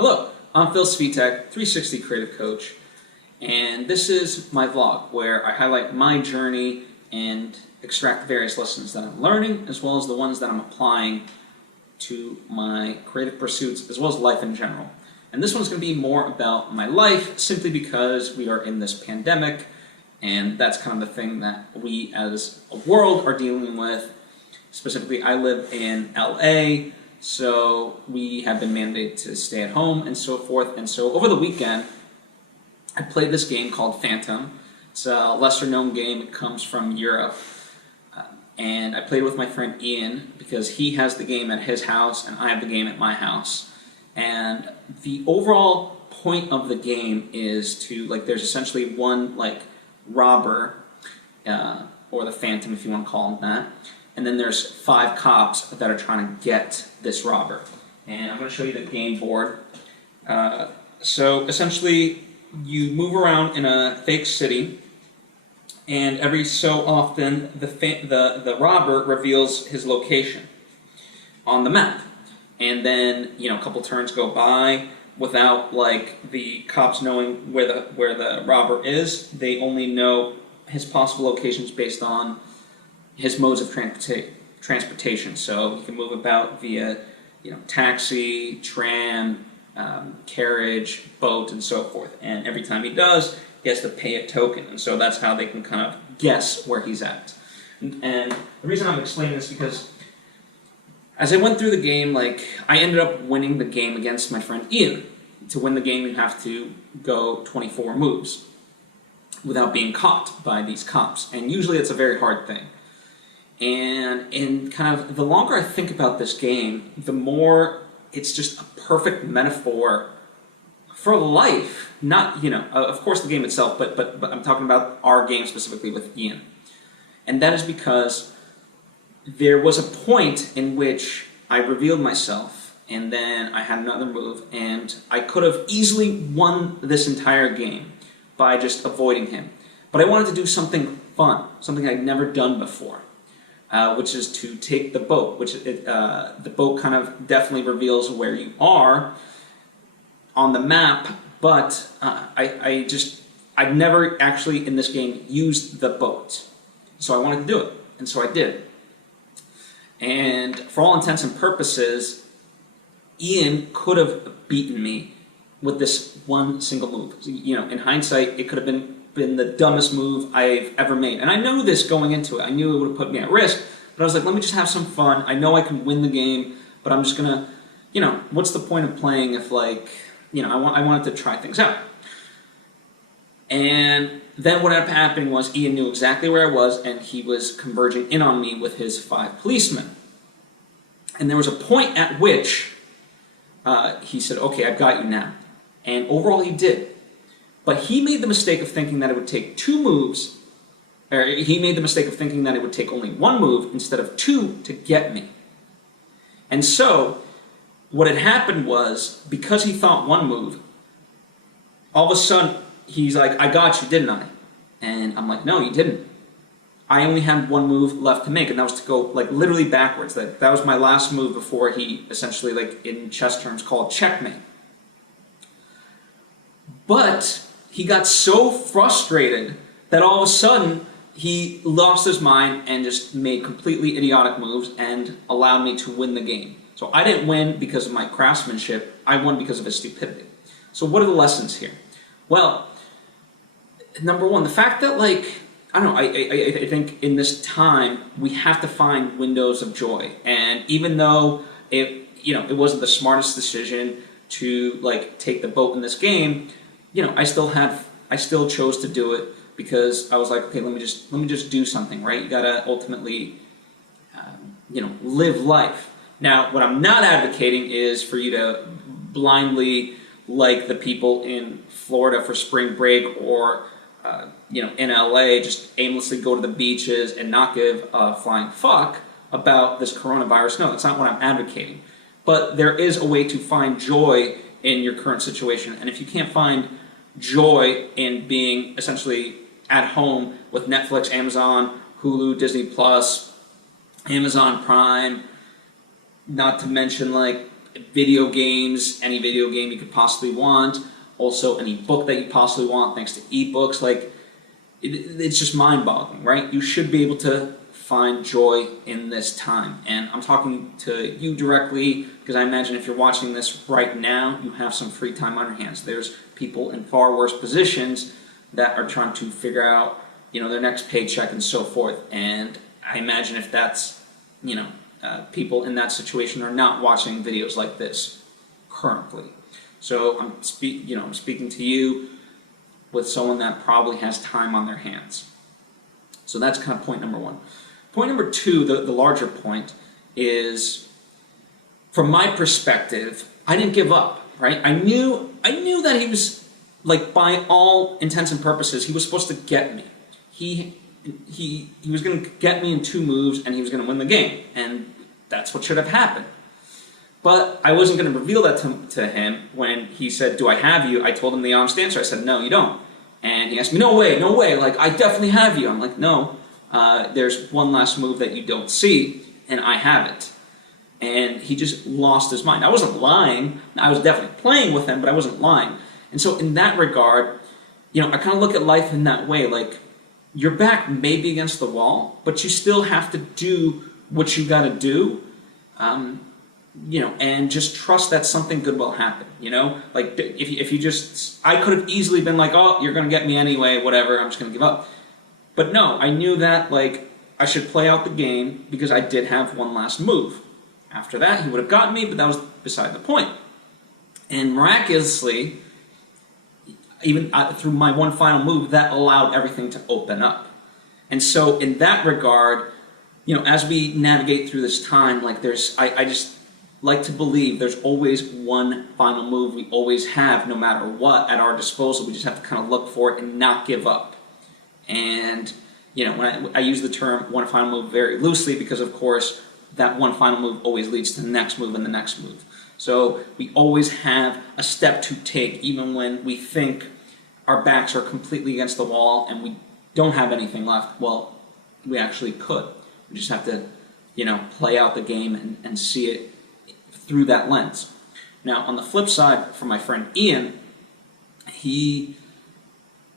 Hello, I'm Phil Svitek, 360 Creative Coach, and this is my vlog where I highlight my journey and extract various lessons that I'm learning as well as the ones that I'm applying to my creative pursuits as well as life in general. And this one's going to be more about my life simply because we are in this pandemic and that's kind of the thing that we as a world are dealing with. Specifically, I live in LA. So we have been mandated to stay at home and so forth. And so over the weekend, I played this game called Phantom. It's a lesser known game. It comes from Europe. And I played with my friend Ian because he has the game at his house and I have the game at my house. And the overall point of the game is to, there's essentially one, robber, or the Phantom if you want to call him that. And then there's 5 cops that are trying to get this robber. And I'm going to show you the game board. So essentially, you move around in a fake city, and every so often, the robber reveals his location on the map. And then, a couple turns go by without the cops knowing where the robber is. They only know his possible locations based on his modes of transportation. So he can move about via, taxi, tram, carriage, boat, and so forth. And every time he does, he has to pay a token. And so that's how they can kind of guess where he's at. And the reason I'm explaining this is because as I went through the game, I ended up winning the game against my friend Ian. To win the game, you have to go 24 moves without being caught by these cops. And usually it's a very hard thing. And the longer I think about this game, the more it's just a perfect metaphor for life. Not, of course the game itself, but I'm talking about our game specifically with Ian. And that is because there was a point in which I revealed myself, and then I had another move, and I could have easily won this entire game by just avoiding him. But I wanted to do something fun, something I'd never done before. Which is to take the boat, the boat kind of definitely reveals where you are on the map, but I've never actually in this game used the boat. So I wanted to do it, and so I did. And for all intents and purposes, Ian could have beaten me with this one single move. In hindsight, it could have been the dumbest move I've ever made. And I knew this going into it. I knew it would have put me at risk, but I was like, let me just have some fun. I know I can win the game, but I'm just gonna, what's the point of playing if I wanted to try things out. And then what ended up happening was Ian knew exactly where I was, and he was converging in on me with his 5 policemen. And there was a point at which he said, okay, I've got you now. And overall he did. But he made the mistake of thinking that it would take 2 moves, or he made the mistake of thinking that it would take only 1 move instead of 2 to get me. And so, what had happened was, because he thought 1 move, all of a sudden, he's like, I got you, didn't I? And I'm like, no, you didn't. I only had 1 move left to make, and that was to go, literally backwards. That was my last move before he essentially, in chess terms, called checkmate. But he got so frustrated that all of a sudden he lost his mind and just made completely idiotic moves and allowed me to win the game. So I didn't win because of my craftsmanship, I won because of his stupidity. So what are the lessons here? Well, number one, the fact that I don't know, I think in this time we have to find windows of joy. And even though it wasn't the smartest decision to take the boat in this game, I still chose to do it because I was like, okay, let me just do something, right? You gotta ultimately, live life. Now, what I'm not advocating is for you to blindly like the people in Florida for spring break or, in LA, just aimlessly go to the beaches and not give a flying fuck about this coronavirus. No, that's not what I'm advocating. But there is a way to find joy in your current situation. And if you can't find joy in being essentially at home with Netflix, Amazon, Hulu, Disney Plus, Amazon Prime, not to mention video games, any video game you could possibly want, also any book that you possibly want, thanks to ebooks. Like, it's just mind-boggling, right? You should be able to find joy in this time. And I'm talking to you directly because I imagine if you're watching this right now, you have some free time on your hands. There's people in far worse positions that are trying to figure out, their next paycheck and so forth. And I imagine if that's, people in that situation are not watching videos like this currently. So I'm speaking to you with someone that probably has time on their hands. So that's kind of point number one. Point number two, the larger point, is from my perspective, I didn't give up, right? I knew that he was, like, by all intents and purposes, he was supposed to get me. He was going to get me in 2 moves, and he was going to win the game, and that's what should have happened. But I wasn't going to reveal that to him when he said, "Do I have you?" I told him the honest answer. I said, "No, you don't." And he asked me, no way, like, I definitely have you. I'm like, no, there's one last move that you don't see, and I have it. And he just lost his mind. I wasn't lying. I was definitely playing with him, but I wasn't lying. And so in that regard, I kind of look at life in that way. Like, your back may be against the wall, but you still have to do what you got to do, and just trust that something good will happen, Like, if you just, I could have easily been like, oh, you're going to get me anyway, whatever, I'm just going to give up. But no, I knew that, like, I should play out the game because I did have one last move. After that, he would have gotten me, but that was beside the point. And miraculously, even through my one final move, that allowed everything to open up. And so in that regard, as we navigate through this time, like, I just like to believe there's always one final move we always have, no matter what, at our disposal. We just have to kind of look for it and not give up. And, when I use the term one final move very loosely because, of course, that one final move always leads to the next move and the next move. So we always have a step to take, even when we think our backs are completely against the wall and we don't have anything left. Well, we actually could. We just have to, play out the game and see it through that lens. Now, on the flip side, for my friend Ian,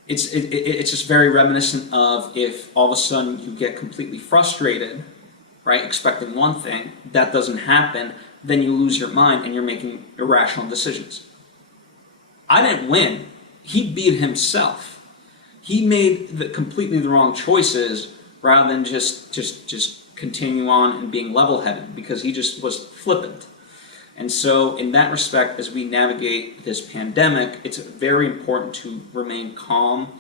it's just very reminiscent of if all of a sudden you get completely frustrated, right, expecting one thing, that doesn't happen, then you lose your mind and you're making irrational decisions. I didn't win. He beat himself. He made completely the wrong choices rather than just continue on and being level-headed because he just was flippant. And so in that respect, as we navigate this pandemic, it's very important to remain calm.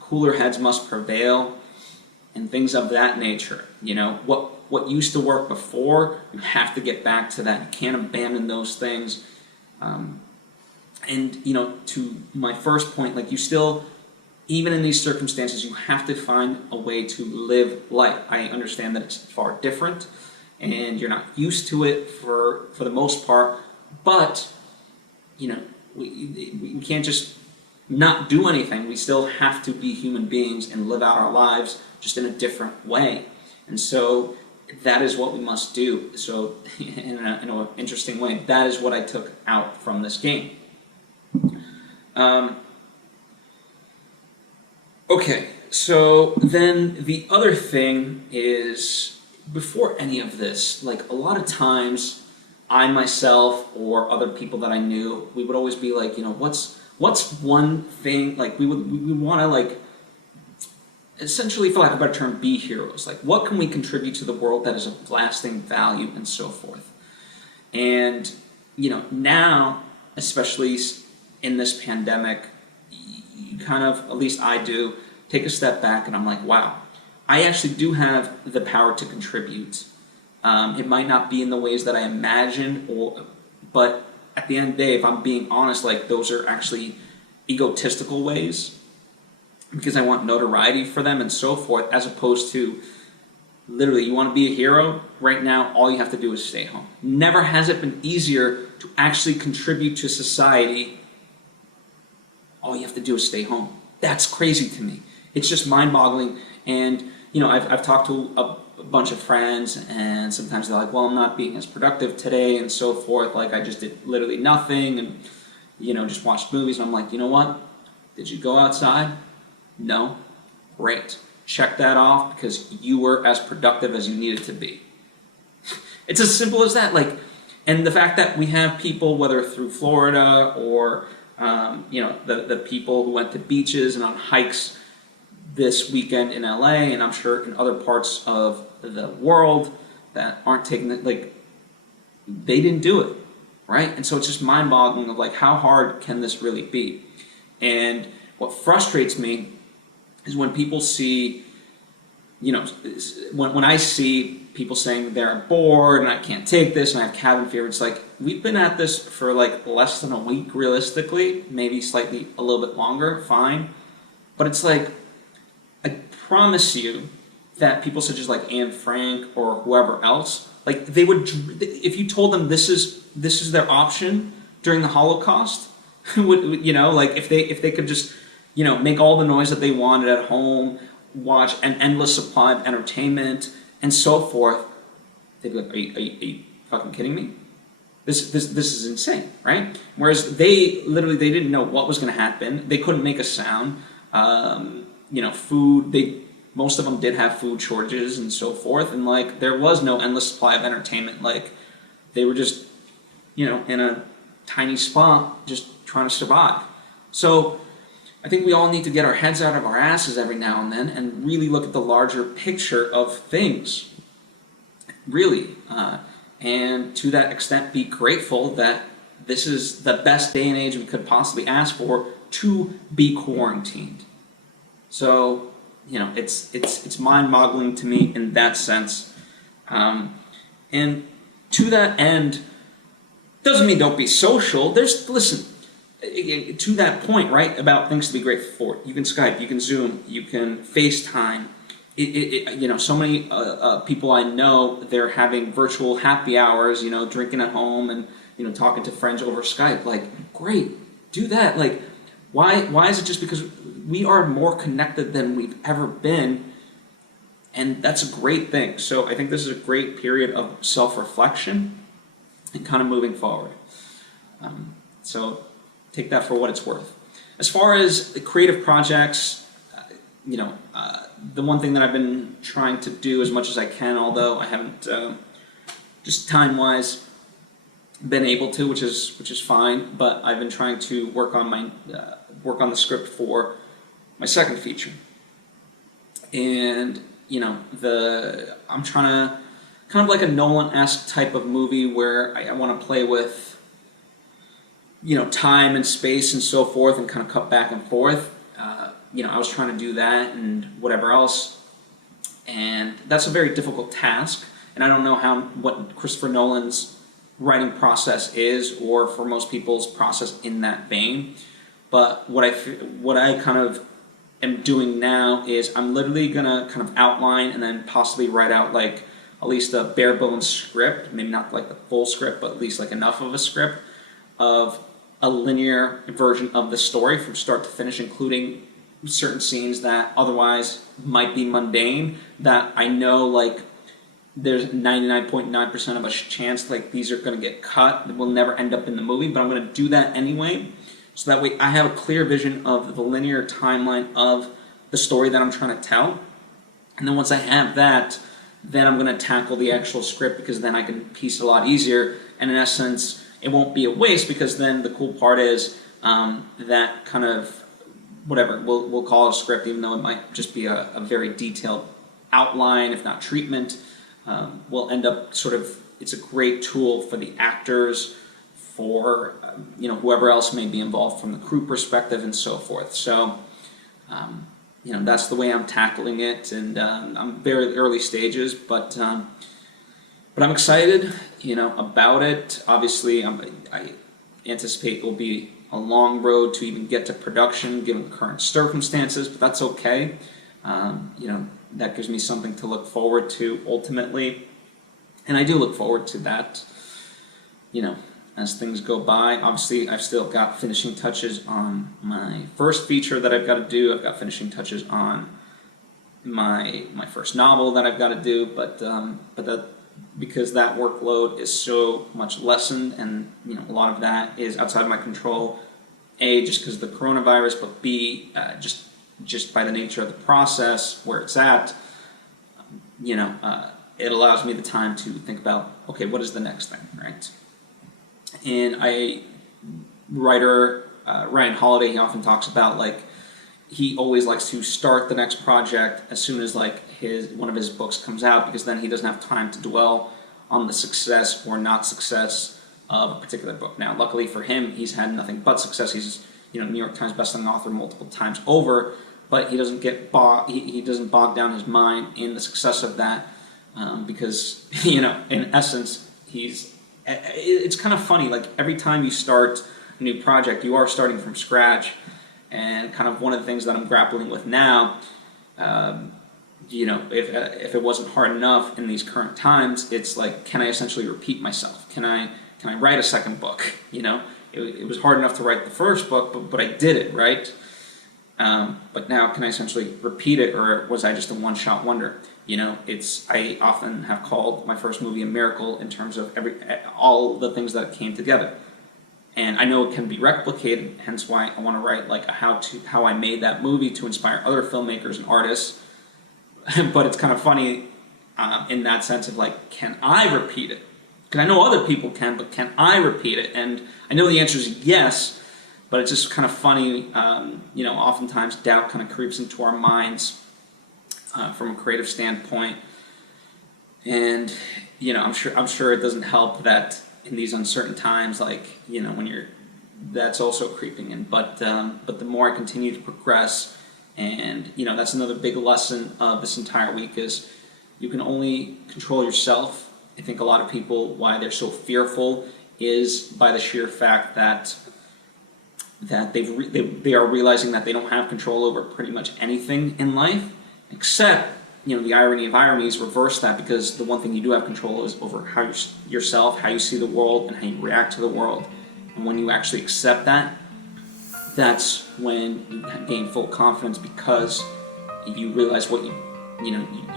Cooler heads must prevail and things of that nature. What used to work before, you have to get back to that. You can't abandon those things. And, to my first point, like, you still, even in these circumstances, you have to find a way to live life. I understand that it's far different, and you're not used to it for the most part, but, we can't just not do anything. We still have to be human beings and live out our lives just in a different way. And so that is what we must do. So in an interesting way, that is what I took out from this game. Okay, so then the other thing is, before any of this, like, a lot of times I myself or other people that I knew, we would always be like, what's one thing, like, we want to, like, essentially, for lack of a better term, be heroes. Like, what can we contribute to the world that is of lasting value and so forth? And, now, especially in this pandemic, you kind of, at least I do, take a step back and I'm like, wow, I actually do have the power to contribute. It might not be in the ways that I imagined, but at the end of the day, if I'm being honest, like, those are actually egotistical ways because I want notoriety for them and so forth, as opposed to, literally, you want to be a hero? Right now, all you have to do is stay home. Never has it been easier to actually contribute to society. All you have to do is stay home. That's crazy to me. It's just mind-boggling. And, I've talked to a bunch of friends, and sometimes they're like, well, I'm not being as productive today and so forth, like I just did literally nothing and, you know, just watched movies. And I'm like, you know what? Did you go outside? No. Great. Check that off because you were as productive as you needed to be. It's as simple as that. Like, and the fact that we have people, whether through Florida or, you know, the people who went to beaches and on hikes this weekend in LA, and I'm sure in other parts of the world that aren't taking it, like, they didn't do it, right? And so it's just mind-boggling of like, how hard can this really be? And what frustrates me is when people see, you know, when I see people saying they're bored and I can't take this and I have cabin fever, it's like, we've been at this for like less than a week realistically, maybe slightly a little bit longer, fine. But it's like, I promise you that people such as like Anne Frank or whoever else, like they would, if you told them this is their option during the Holocaust, would, you know, like if they could just, you know, make all the noise that they wanted at home, watch an endless supply of entertainment and so forth, they'd be like, are you fucking kidding me? This is insane, right? Whereas they didn't know what was going to happen. They couldn't make a sound. You know, food, most of them did have food shortages and so forth, and like there was no endless supply of entertainment. Like they were just, you know, in a tiny spot just trying to survive. So I think we all need to get our heads out of our asses every now and then and really look at the larger picture of things. Really. And to that extent, be grateful that this is the best day and age we could possibly ask for to be quarantined. So, you know, it's mind-boggling to me in that sense. And to that end, doesn't mean don't be social. Listen, to that point, right, about things to be grateful for. You can Skype, you can Zoom, you can FaceTime. You know, so many people I know, they're having virtual happy hours, you know, drinking at home and, you know, talking to friends over Skype. Like, great, do that. Like, why is it just because we are more connected than we've ever been? And that's a great thing. So I think this is a great period of self-reflection and kind of moving forward. So take that for what it's worth. As far as the creative projects, you know, the one thing that I've been trying to do as much as I can, although I haven't, just time-wise, been able to, which is fine. But I've been trying to work on the script for my second feature, and you know, I'm trying to kind of like a Nolan-esque type of movie where I want to play with, you know, time and space and so forth, and kind of cut back and forth. You know, I was trying to do that and whatever else, and that's a very difficult task. And I don't know what Christopher Nolan's writing process is, or for most people's process in that vein. But what I kind of am doing now is I'm literally gonna kind of outline and then possibly write out like at least a bare bones script, maybe not like the full script, but at least like enough of a script of a linear version of the story from start to finish, including certain scenes that otherwise might be mundane, that I know like there's 99.9% of a chance like these are going to get cut, that will never end up in the movie, but I'm going to do that anyway, so that way I have a clear vision of the linear timeline of the story that I'm trying to tell. And then once I have that, then I'm going to tackle the actual script, because then I can piece it a lot easier, and in essence it won't be a waste, because then the cool part is that kind of whatever, we'll call it a script, even though it might just be a very detailed outline, if not treatment, will end up sort of, it's a great tool for the actors, for you know, whoever else may be involved from the crew perspective and so forth. So you know, that's the way I'm tackling it, and I'm very early stages, but I'm excited, you know, about it. Obviously, I anticipate it will be a long road to even get to production, given the current circumstances, but that's okay. You know, that gives me something to look forward to ultimately, and I do look forward to that, you know, as things go by. Obviously, I've still got finishing touches on my first feature that I've got to do. I've got finishing touches on my first novel that I've got to do, but that, because that workload is so much lessened, and a lot of that is outside of my control. A, just because of the coronavirus, but B, just by the nature of the process where it's at, it allows me the time to think about, okay, what is the next thing, right? And writer Ryan Holiday, he often talks about, like, he always likes to start the next project as soon as one of his books comes out, because then he doesn't have time to dwell on the success or not success of a particular book. Now, luckily for him, he's had nothing but success. He's New York Times bestselling author multiple times over, but he doesn't he doesn't bog down his mind in the success of that, because in essence, it's kind of funny. Like, every time you start a new project, you are starting from scratch. And kind of one of the things that I'm grappling with now, if it wasn't hard enough in these current times, it's like, can I essentially repeat myself? Can I write a second book? It was hard enough to write the first book, but I did it, right? But now, can I essentially repeat it, or was I just a one-shot wonder? I often have called my first movie a miracle in terms of all the things that came together. And I know it can be replicated, hence why I want to write like how I made that movie to inspire other filmmakers and artists. But it's kind of funny in that sense of, like, can I repeat it? Because I know other people can, but can I repeat it? And I know the answer is yes, but it's just kind of funny. Oftentimes doubt kind of creeps into our minds from a creative standpoint, and I'm sure it doesn't help that in these uncertain times, that's also creeping in. But the more I continue to progress, and that's another big lesson of this entire week, is you can only control yourself. I think a lot of people, why they're so fearful, is by the sheer fact that they are realizing that they don't have control over pretty much anything in life, except the irony of ironies, reverse that, because the one thing you do have control is over how yourself, how you see the world, and how you react to the world. And when you actually accept that, that's when you gain full confidence, because you realize you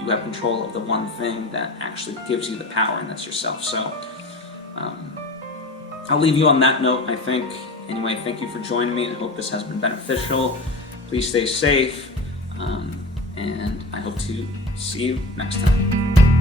have control of the one thing that actually gives you the power, and that's yourself. So I'll leave you on that note, I think. Anyway, thank you for joining me, and I hope this has been beneficial. Please stay safe. And I hope to see you next time.